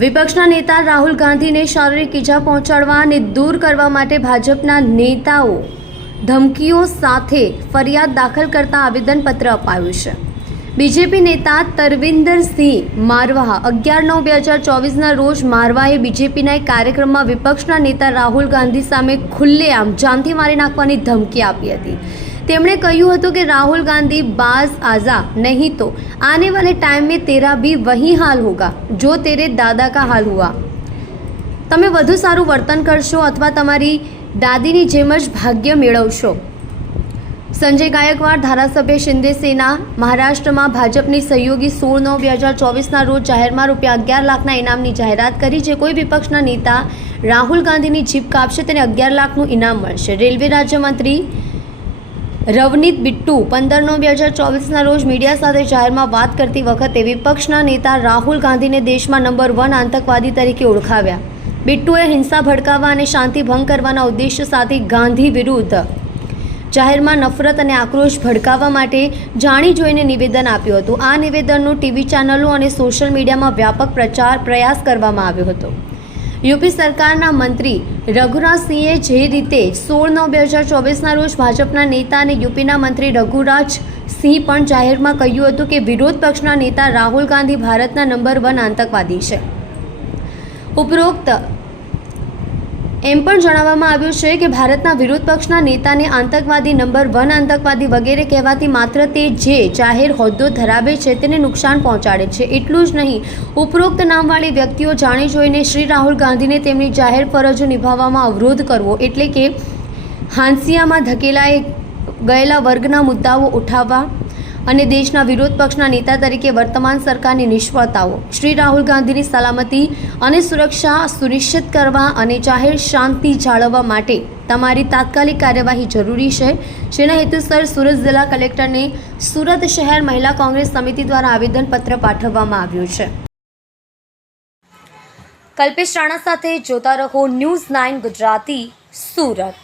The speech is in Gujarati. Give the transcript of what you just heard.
વિપક્ષના નેતા રાહુલ ગાંધીને શારીરિક ઈજા પહોંચાડવા અને દૂર કરવા માટે ભાજપના નેતાઓ ધમકીઓ સાથે ફરિયાદ દાખલ કરતા આવેદનપત્ર અપાયું છે। બીજેપી નેતા તરવિંદરસિંહ મારવાહ 11/9/2024ના રોજ મારવાહે બીજેપીના એક કાર્યક્રમમાં વિપક્ષના નેતા રાહુલ ગાંધી સામે ખુલ્લેઆમ જાનથી મારી નાખવાની ધમકી આપી હતી। તેમણે કહ્યું હતું કે રાहुल गांधी बाज आजा नहीं तो आने वाले टाइम में तेरा भी वही हाल होगा जो तेरे दादा का हाल हुआ। તમે વધુ સારું વર્તન કરશો અથવા તમારી દાદીની જેમ જ ભાગ્ય મેળવશો। સંજય ગાયકવાડ ધારાસભ્ય શિંદે સેના મહારાષ્ટ્રમાં ભાજપની સહયોગી 16/9/2024ના રોજ જાહેરમાં ₹11 લાખના ઇનામની જાહેરાત કરી। જે કોઈ વિપક્ષના નેતા રાહુલ ગાંધીની જીભ કાપશે તેને 11 લાખનું ઇનામ મળશે। રેલવે રાજ્યમંત્રી રવનીત બિટ્ટુ 15/9/2024ના રોજ મીડિયા સાથે જાહેરમાં વાત કરતી વખતે વિપક્ષના નેતા રાહુલ ગાંધીને દેશમાં નંબર 1 આતંકવાદી તરીકે ઓળખાવ્યા। બિટ્ટુએ હિંસા ભડકાવવા અને શાંતિ ભંગ કરવાના ઉદ્દેશ્ય સાથે ગાંધી વિરુદ્ધ જાહેરમાં નફરત અને આક્રોશ ભડકાવવા માટે જાણી જોઈને નિવેદન આપ્યું હતું। આ નિવેદનનો ટીવી ચેનલો અને સોશિયલ મીડિયામાં વ્યાપક પ્રયાસ કરવામાં આવ્યો હતો। यूपी सरकारना मंत्री रघुराज सिंहे जे रीते 16/9/2024ના રોજ ભાજપના નેતા અને यूपीના મંત્રી રઘુરાજ સિંહ પણ જાહેરમાં કહ્યું હતું કે વિરોધ પક્ષના નેતા રાહુલ ગાંધી ભારતના નંબર 1 આતંકવાદી છે। ઉપરોક્ત એમ પણ જણાવવામાં આવ્યું છે કે ભારતના વિરોધ પક્ષના નેતાને આતંકવાદી, નંબર 1 આતંકવાદી વગેરે કહેવાથી માત્ર તે જે જાહેર હોદ્દો ધરાવે છે તેને નુકસાન પહોંચાડે છે। એટલું જ નહીં, ઉપરોક્ત નામવાળી વ્યક્તિઓ જાણી જોઈને શ્રી રાહુલ ગાંધીને તેમની જાહેર ફરજો નિભાવવામાં અવરોધ કરવો એટલે કે હાંસિયામાં ધકેલાઈ ગયેલા વર્ગના મુદ્દાઓ ઉઠાવવા અને દેશના વિરોધ પક્ષના નેતા તરીકે વર્તમાન સરકારની નિષ્ફળતાઓ, શ્રી રાહુલ ગાંધીની સલામતી અને સુરક્ષા સુનિશ્ચિત કરવા અને જાહેર શાંતિ જાળવવા માટે તમારી તાત્કાલિક કાર્યવાહી જરૂરી છે। જેના હેતુસર સુરત જિલ્લા કલેક્ટરને સુરત શહેર મહિલા કોંગ્રેસ સમિતિ દ્વારા આવેદનપત્ર પાઠવવામાં આવ્યું છે। કલ્પેશ રાણા સાથે જોતા રહો ન્યૂઝ 9 ગુજરાતી, સુરત।